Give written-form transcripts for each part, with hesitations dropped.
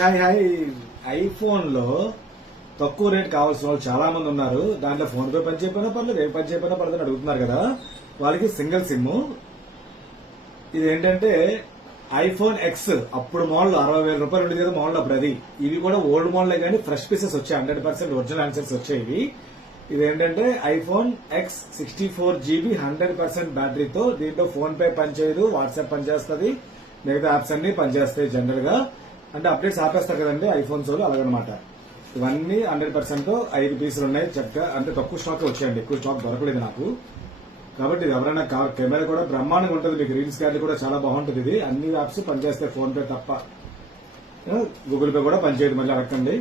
Hi hi iPhone లో తక్కువ rate కావాల్సిన వాళ్ళు చాలా మంది ఉన్నారు. దాంట్లో ఫోన్ పే పని చేయకపోయినా పర్లేదు, ఏ పని చేయకపోయినా పర్లేదు అని అడుగుతున్నారు కదా. వాళ్ళకి సింగిల్ సిమ్ ఇది ఏంటంటే ఐఫోన్ ఎక్స్ అప్పుడు మోడల్ 60,000 రూపాయలు ఉండేది కదా మోడల్ అప్పుడు. అది ఇవి కూడా ఓల్డ్ మోడల్ కానీ ఫ్రెష్ పీసెస్ వచ్చాయి, 100% ఒరిజినల్ ఆన్సర్స్ వచ్చాయి. ఇది ఏంటంటే ఐఫోన్ ఎక్స్ 64 GB 100% బ్యాటరీతో. దీంట్లో ఫోన్ పే పనిచేయదు, వాట్సాప్ పనిచేస్తుంది, మిగతా యాప్స్ అన్ని పనిచేస్తాయి జనరల్ గా. అంటే అప్డేట్స్ ఆపేస్తారు కదండి ఐఫోన్స్ వాళ్ళు, అలాగనమాట. ఇవన్నీ 100% 5 పీసులు ఉన్నాయి చక్కగా. అంటే తక్కువ స్టాక్ వచ్చాయండి, ఎక్కువ స్టాక్ దొరకలేదు నాకు. కాబట్టి ఇది ఎవరైనా కెమెరా కూడా బ్రహ్మాండంగా ఉంటుంది, మీకు రీల్స్ క్యారీ కూడా చాలా బాగుంటుంది. ఇది అన్ని యాప్స్ పనిచేస్తాయి, ఫోన్ పే తప్ప. గూగుల్ పే కూడా పనిచేయదు, మళ్ళీ అడగండి.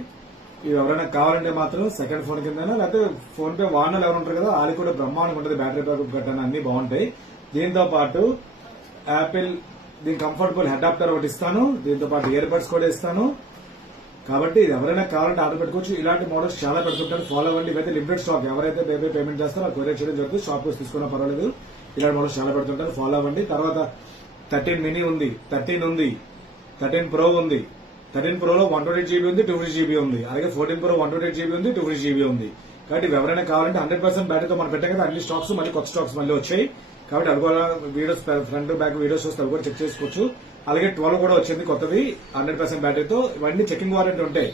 ఇది ఎవరైనా కావాలంటే మాత్రం సెకండ్ ఫోన్ కింద, లేకపోతే ఫోన్ పే వాడిన ఎవరు ఉంటారు కదా వాళ్ళకి కూడా బ్రహ్మాండంగా ఉంటుంది. బ్యాటరీ బ్యాకప్ గట్రా అన్ని బాగుంటాయి. దీంతో పాటు యాపిల్ దీని కంఫర్టబుల్ అడాప్టర్ ఒకటి ఇస్తాను, దీంతో పాటు ఇయర్ బడ్స్ కూడా ఇస్తాను. కాబట్టి ఇది ఎవరైనా కావాలంటే ఆర్డర్ పెట్టుకోవచ్చు. ఇలాంటి మోడల్స్ చాలా పెడుతుంటారు, ఫాలో అవ్వండి. ఇవైతే లిమిటెడ్ స్టాక్, ఎవరైతే పేమెంట్ చేస్తారో ఆ కొరియర్ చేయడం జరుగుతుంది. షాప్ తీసుకున్నా పర్వాలేదు. ఇలాంటి మోడల్స్ చాలా పెడుతుంటారు, ఫాలో అవ్వండి. తర్వాత 13 మినీ ఉంది, 13 ఉంది, 13 ప్రో ఉంది. 13 ప్రోలో 128 GB ఉంది, 250 GB ఉంది. అలాగే 14 ప్రో 128 GB ఉంది, 250 GB ఉంది. కాబట్టి ఇవి ఎవరైనా కావాలంటే 100% బ్యాటరీతో మనం పెట్టాం కదా, అన్ని స్టాక్స్ మళ్ళీ కొత్త స్టాక్స్ మళ్ళీ వచ్చాయి. కాబట్టి అది కూడా వీడియోస్ ఫ్రంట్ బ్యాక్ వీడియోస్ వస్తే అవి కూడా చెక్ చేసుకోవచ్చు. అలాగే 12 కూడా వచ్చింది కొత్తది 100% బ్యాటరీతో. ఇవన్నీ చెకింగ్ వారంటీ ఉంటాయి.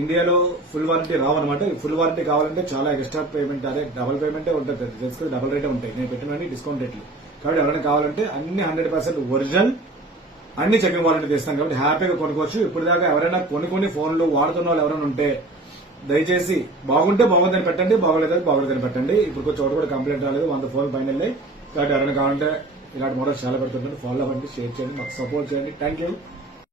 ఇండియాలో ఫుల్ వారంటీ రావన్నమాట. ఫుల్ వారంటీ కావాలంటే చాలా ఎక్స్ట్రా పేమెంట్, అదే డబుల్ పేమెంటే ఉంటుంది, తెలుసుకుని డబుల్ రేటే ఉంటాయి. నేను పెట్టినవన్నీ డిస్కౌంట్ రేట్లు. కాబట్టి ఎవరైనా కావాలంటే అన్ని 100% ఒరిజినల్, అన్ని చెకింగ్ వారంటీ తీస్తాం. కాబట్టి హ్యాపీగా కొనుక్కోవచ్చు. ఇప్పుడు దాకా ఎవరైనా కొన్ని ఫోన్లు వాడుతున్న వాళ్ళు ఎవరైనా ఉంటే దయచేసి బాగుంటే బాగుందని పెట్టండి, బాగోలేదని బాగోలేదని పెట్టండి. ఇప్పుడు కొంచెం చోట కూడా కంప్లైంట్ రాలేదు, 100 ఫోన్ పైన. కాబట్టి ఎవరైనా కావాలంటే ఇలాంటి మోడల్స్ చాలా పెడుతుంటారు, ఫాలో అవ్వండి, షేర్ చేయండి, మాకు సపోర్ట్ చేయండి. Thank you.